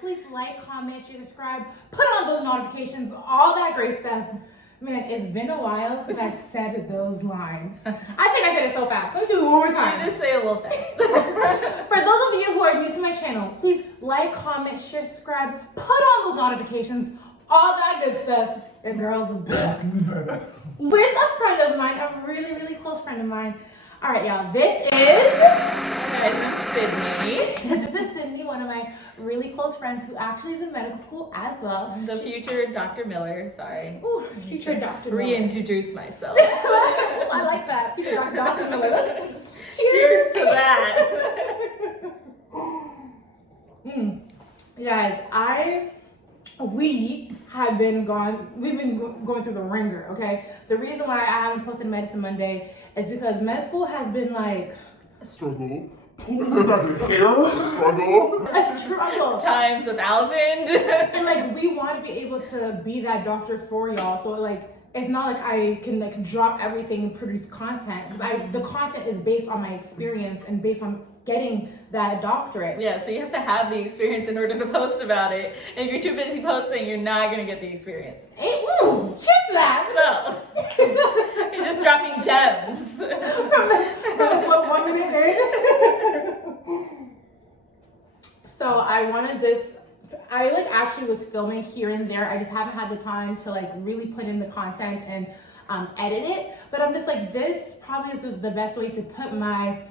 Please like, comment, share, subscribe, put on those notifications, all that great stuff. Man, it's been a while since I said those lines. I think I said it so fast. Let's do it one more time. You did say it a little fast. For those of you who are new to my channel, please like, comment, share, subscribe, put on those notifications, all that good stuff. Your girl's back with a friend of mine, a really, really close friend of mine. All right, y'all, this is... Sydney. This is Sydney, one of my really close friends who actually is in medical school as well. The future Dr. Miller, sorry. Ooh, future Dr. Miller. Reintroduce myself. I like that. Future Dr. Miller. Cheers to that. Guys, we've been going through the ringer, okay? The reason why I haven't posted Medicine Monday is because med school has been like a struggle. Struggle. A struggle. Times 1,000. And like we want to be able to be that doctor for y'all. So like it's not like I can like drop everything and produce content because the content is based on my experience and based on getting that doctorate. Yeah, so you have to have the experience in order to post about it. And if you're too busy posting, you're not gonna get the experience. Woo! Cheers to that. So you're just dropping gems. From 1 minute in. So I wanted this. I like actually was filming here and there. I just haven't had the time to like really put in the content and edit it. But I'm just like, this probably is the best way to put my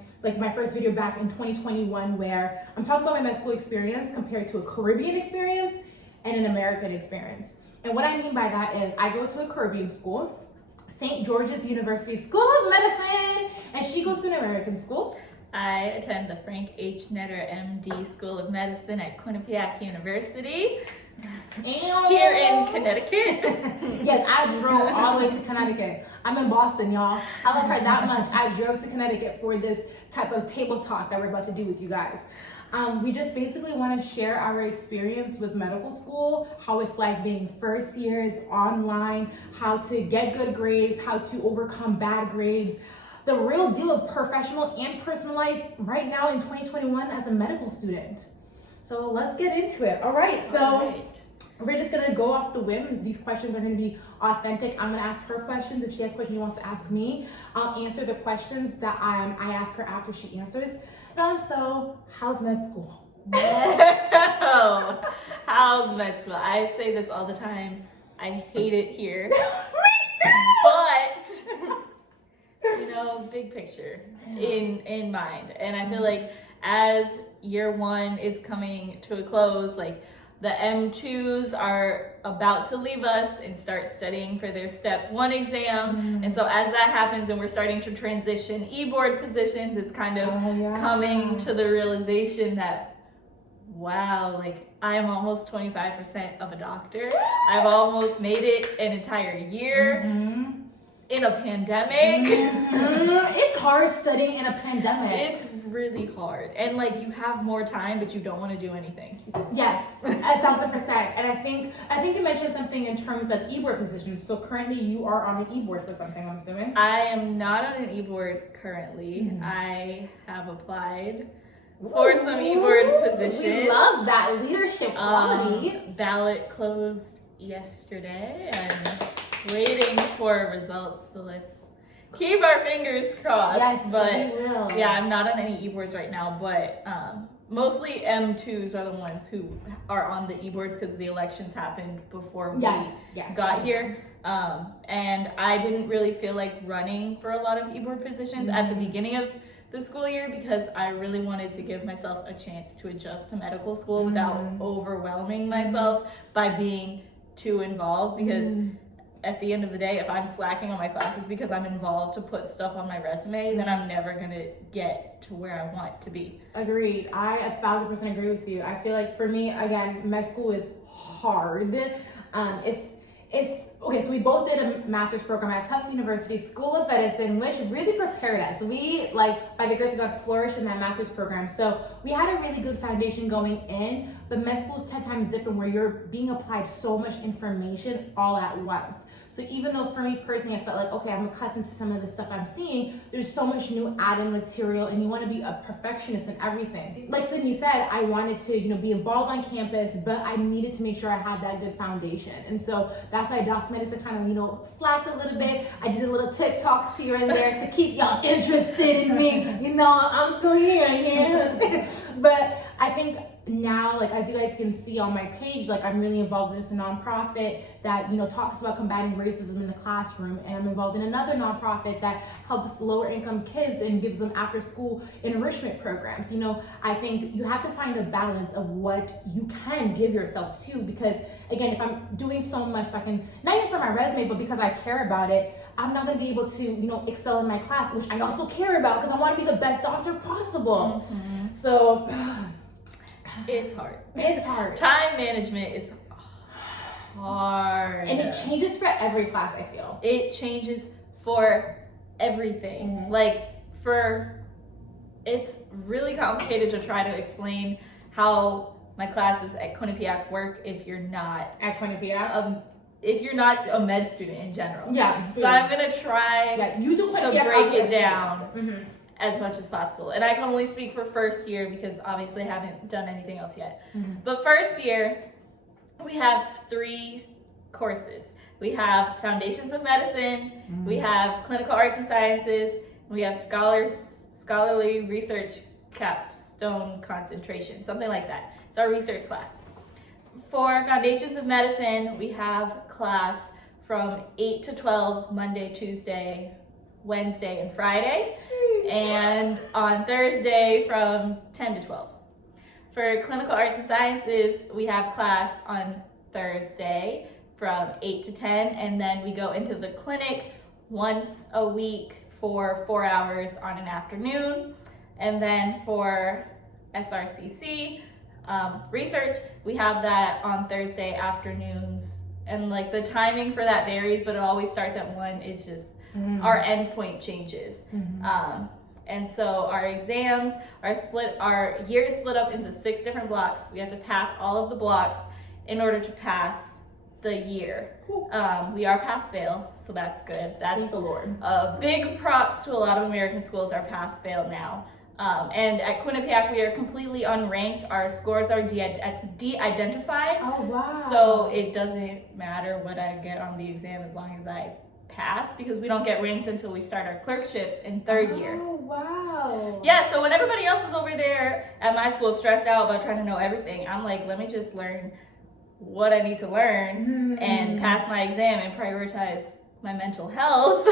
first video back in 2021 where I'm talking about my med school experience compared to a Caribbean experience and an American experience. And what I mean by that is I go to a Caribbean school, St. George's University School of Medicine, and she goes to an American school. I attend the Frank H. Netter MD School of Medicine at Quinnipiac University here in Connecticut. Yes, I drove all the way to Connecticut. I'm in Boston, y'all. I love her that much. I drove to Connecticut for this type of table talk that we're about to do with you guys. We just basically want to share our experience with medical school, how it's like being first years online, how to get good grades, how to overcome bad grades, the real deal of professional and personal life right now in 2021 as a medical student. So let's get into it. All right, so we're just gonna go off the whim. These questions are gonna be authentic. I'm gonna ask her questions. If she has questions she wants to ask me, I'll answer the questions that I ask her after she answers. So how's med school? How's med school? I say this all the time. I hate it here. But you know, big picture in mind. And I feel like as year one is coming to a close, like the M2s are about to leave us and start studying for their step 1 exam. And so as that happens and we're starting to transition e-board positions, it's kind of coming to the realization that, wow, like I'm almost 25% of a doctor. I've almost made it an entire year. In a pandemic. It's hard studying in a pandemic. It's really hard. And like you have more time, but you don't want to do anything. Yes, 1,000%. And I think you mentioned something in terms of e-board positions. So currently you are on an e-board for something, I'm assuming? I am not on an e-board currently. I have applied for some e-board positions. We love that leadership quality. Ballot closed yesterday and waiting for results, so let's keep our fingers crossed. Yes, but we will. Yeah, I'm not on any e-boards right now, but mostly M2s are the ones who are on the e-boards because the elections happened before we got here. And I didn't really feel like running for a lot of e-board positions at the beginning of the school year because I really wanted to give myself a chance to adjust to medical school without overwhelming myself by being too involved, because at the end of the day, if I'm slacking on my classes because I'm involved to put stuff on my resume, then I'm never gonna get to where I want to be. Agreed. I 1,000% agree with you. I feel like for me, again, med school is hard. It's okay, so we both did a master's program at Tufts University School of Medicine, which really prepared us. We, like, by the grace of God, flourished in that master's program. So we had a really good foundation going in, but med school is 10 times different where you're being applied so much information all at once. So even though for me personally, I felt like, okay, I'm accustomed to some of the stuff I'm seeing, there's so much new added material, and you want to be a perfectionist in everything. Like Sydney said, I wanted to, be involved on campus, but I needed to make sure I had that good foundation. And so that's why DOS Medicine kind of, slacked a little bit. I did a little TikToks here and there to keep y'all interested in me. I'm still here. But I think now, like, as you guys can see on my page, like, I'm really involved in this nonprofit that, talks about combating racism in the classroom. And I'm involved in another nonprofit that helps lower income kids and gives them after school enrichment programs. I think you have to find a balance of what you can give yourself to, because again, if I'm doing so much, so I can, not even for my resume, but because I care about it, I'm not going to be able to, excel in my class, which I also care about because I want to be the best doctor possible. Mm-hmm. So it's hard. It's hard. Time management is hard. And it changes for every class, I feel. It changes for everything. Mm-hmm. It's really complicated to try to explain how my classes at Quinnipiac work if you're not at Quinnipiac. If you're not a med student in general. Yeah. So I'm gonna try to break it down. Mm-hmm. As much as possible. And I can only speak for first year because obviously I haven't done anything else yet. Mm-hmm. But first year, we have 3 courses. We have Foundations of Medicine, mm-hmm. we have Clinical Arts and Sciences, we have Scholarly Research Capstone Concentration, something like that. It's our research class. For Foundations of Medicine, we have class from 8 to 12, Monday, Tuesday, Wednesday, and Friday. And on Thursday from 10 to 12. For Clinical Arts and Sciences, we have class on Thursday from 8 to 10, and then we go into the clinic once a week for 4 hours on an afternoon. And then for SRCC research, we have that on Thursday afternoons. And the timing for that varies, but it always starts at 1. It's just our endpoint changes. Mm-hmm. And so our exams our year is split up into 6 different blocks. We have to pass all of the blocks in order to pass the year. Cool. We are pass-fail, so that's good. Thank the Lord. Big props to a lot of American schools are pass-fail now. And at Quinnipiac, we are completely unranked. Our scores are de-identified. Oh, wow. So it doesn't matter what I get on the exam as long as I pass, because we don't get ranked until we start our clerkships in 3rd year. Oh, wow. Yeah, so when everybody else is over there at my school stressed out about trying to know everything, I'm like, let me just learn what I need to learn and pass my exam and prioritize my mental health.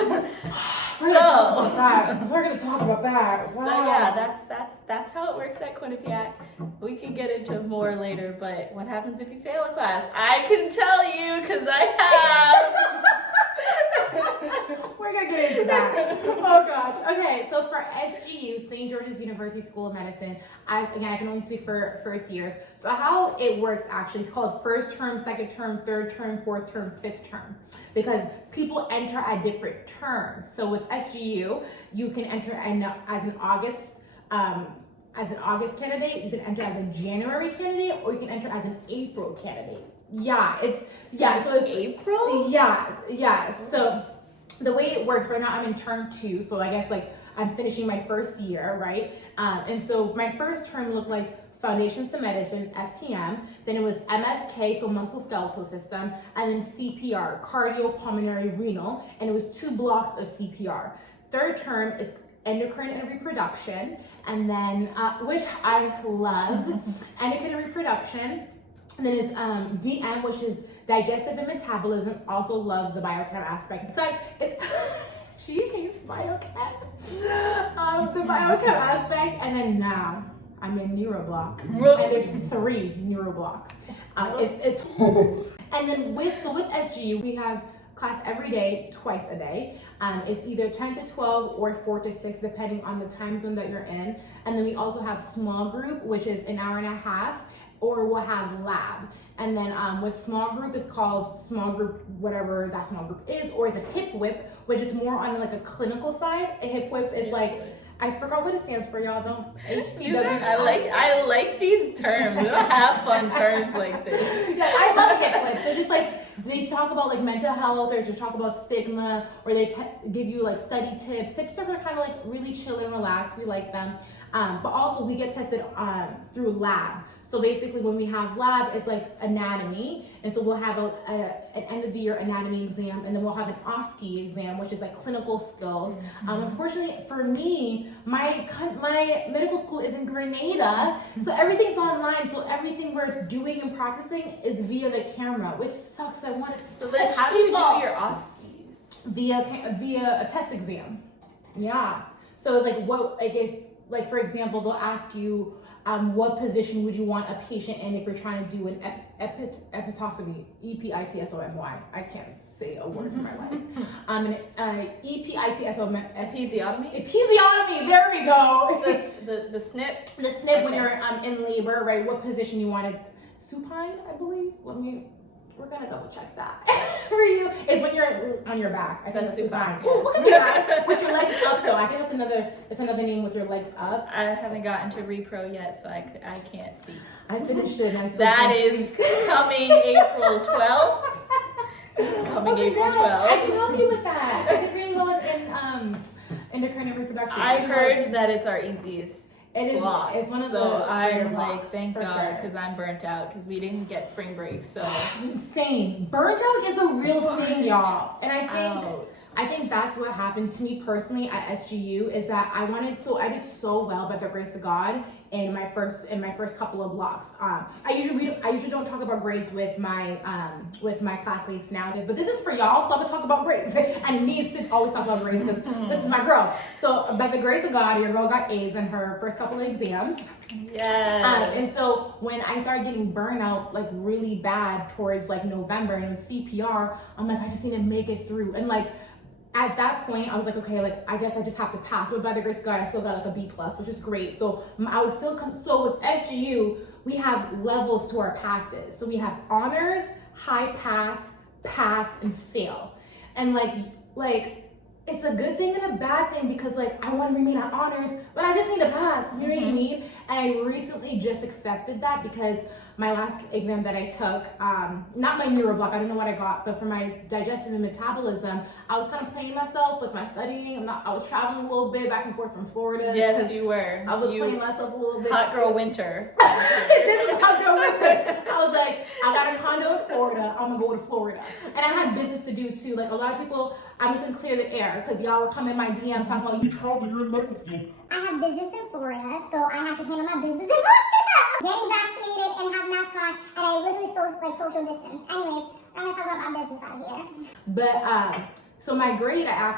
We're gonna talk about that. Wow. So yeah, that's how it works at Quinnipiac. We can get into more later, but what happens if you fail a class? I can tell you because I have. We're gonna get into that. Oh gosh. Okay, so for SGU, St. George's University School of Medicine, I can only speak for first years. So how it works actually, it's called first term, second term, third term, fourth term, fifth term, because people enter at different terms. So with SGU, you can enter as an August candidate, you can enter as a January candidate, or you can enter as an April candidate. So it's April? Yes. So the way it works right now, I'm in term 2, so I guess I'm finishing my first year, right? And so my first term looked like Foundations to Medicine, FTM, then it was MSK, so musculoskeletal system, and then CPR, cardiopulmonary renal, and it was 2 blocks of CPR. Third term is endocrine and reproduction, and then, which I love, endocrine and reproduction. And then it's DM, which is digestive and metabolism. Also love the biochem aspect. She hates biochem. The biochem aspect. And then now I'm in neuroblock. And there's 3 neuroblocks. And then with SGU, we have class every day, twice a day. It's either 10 to 12 or 4 to 6, depending on the time zone that you're in. And then we also have small group, which is an hour and a half. Or we'll have lab. And then with small group, it's called small group, whatever that small group is, or it's a hip whip, which is more on a clinical side. A hip whip is I forgot what it stands for, y'all. Don't HPW. I like these terms. We don't have fun terms like this. Yeah, I love tip clips. They're just like, they talk about like mental health, or just talk about stigma, or they give you like study tips. Tips are kind of like really chill and relaxed. We like them. But also we get tested through lab. So basically when we have lab, it's like anatomy. And so we'll have an end of the year anatomy exam, and then we'll have an OSCE exam, which is like clinical skills. Unfortunately for me, my medical school is in Grenada. So everything's online. So everything we're doing and practicing is via the camera, which sucks. I wanted to. So then how do you do your OSCEs? Via a test exam. Yeah. So it's like if for example, they'll ask you, what position would you want a patient in if you're trying to do an epitostomy, E-P-I-T-S-O-M-Y. I can't say a word in my life. E-P-I-T-S-O-M-Y. Episiotomy? Episiotomy, there we go. The snip? The snip, okay. When you're in labor, right? What position you wanted? Supine, I believe. We're gonna double check that for you. It's when you're on your back. I think that's supine. Oh, look at me, guys. With your legs up, though. I think it's another name with your legs up. I haven't gotten to repro yet, so I can't speak. I finished it. And I still that is coming April 12th. Coming April 12th. I can help you with that. I did really well in endocrine and reproduction. I heard that it's our easiest. It is. Block. It's one of the. So I'm like, thank God, sure. because I'm burnt out because we didn't get spring break. So same. Burnt out is a real thing, y'all. And I think that's what happened to me personally at SGU is that I did so well by the grace of God in my first couple of blocks. I usually don't talk about grades with my classmates now, but this is for y'all, so I'm gonna talk about grades. I need to always talk about grades because this is my girl. So by the grace of God, your girl got A's in her first couple of exams. Yeah. And so when I started getting burnout like really bad towards like November, and it was CPR, I'm like, I just need to make it through. And like at that point, I was like, okay, like I guess I just have to pass. But by the grace of God, I still got like a B+, which is great. So I was still so with SGU, we have levels to our passes. So we have honors, high pass, pass, and fail. And like it's a good thing and a bad thing because like I want to remain at honors, but I just need to pass. You know what I mean? And I recently just accepted that because my last exam that I took, not my neuroblock, I don't know what I got, but for my digestive and metabolism, I was kind of playing myself with my studying. I was traveling a little bit back and forth from Florida. Yes, you were. I was playing myself a little bit. Hot girl winter. This is hot girl winter. I was like, I got a condo in Florida. I'm gonna go to Florida, and I had business to do too. Like a lot of people, I'm just gonna clear the air because y'all were coming in my DMs talking about you travel, you're in medical school. I have business in Florida, so I have to handle my business in Florida. Getting vaccinated and have mask on, and I literally social distance. Anyways, I'm gonna talk about my business out here. But so my grade, I'm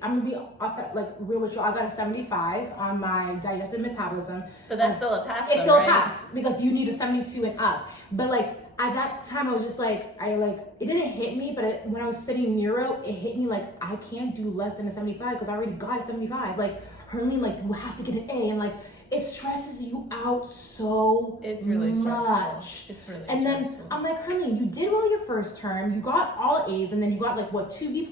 gonna be off at, like real with you. I got a 75 on my digestive metabolism. But that's still a pass. It's still a pass because you need a 72 and up. But like at that time, I was just like, it didn't hit me, but when I was studying neuro, it hit me like I can't do less than a 75 because I already got a 75. Like Herlene, like you have to get an A, and like it stresses you out so it's really much. Stressful. It's really and stressful. Then I'm like, Herlene, you did well your first term, you got all A's, and then you got like what 2 B+.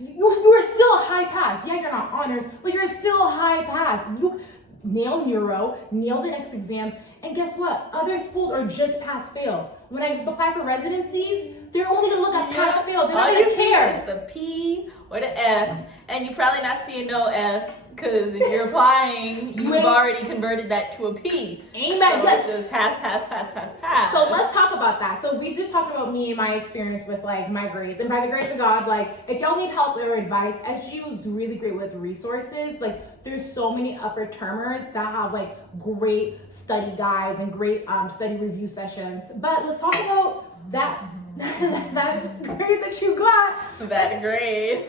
You were still a high pass. Yeah, you're not honors, but you're still a high pass. You nail neuro, nail the next exams, and guess what? Other schools are just pass fail. When I apply for residencies, they're only gonna look at pass fail. They're not gonna care. Is the P or the F, and you're probably not seeing no F's because if you're applying, you've already converted that to a P. Amen. So it's just pass. So let's talk about that. So we just talked about me and my experience with like my grades, and by the grace of God, like if y'all need help or advice, SGU is really great with resources. Like there's so many upper termers that have like great study guides and great study review sessions. But let's talk about that grade that you got. That grade.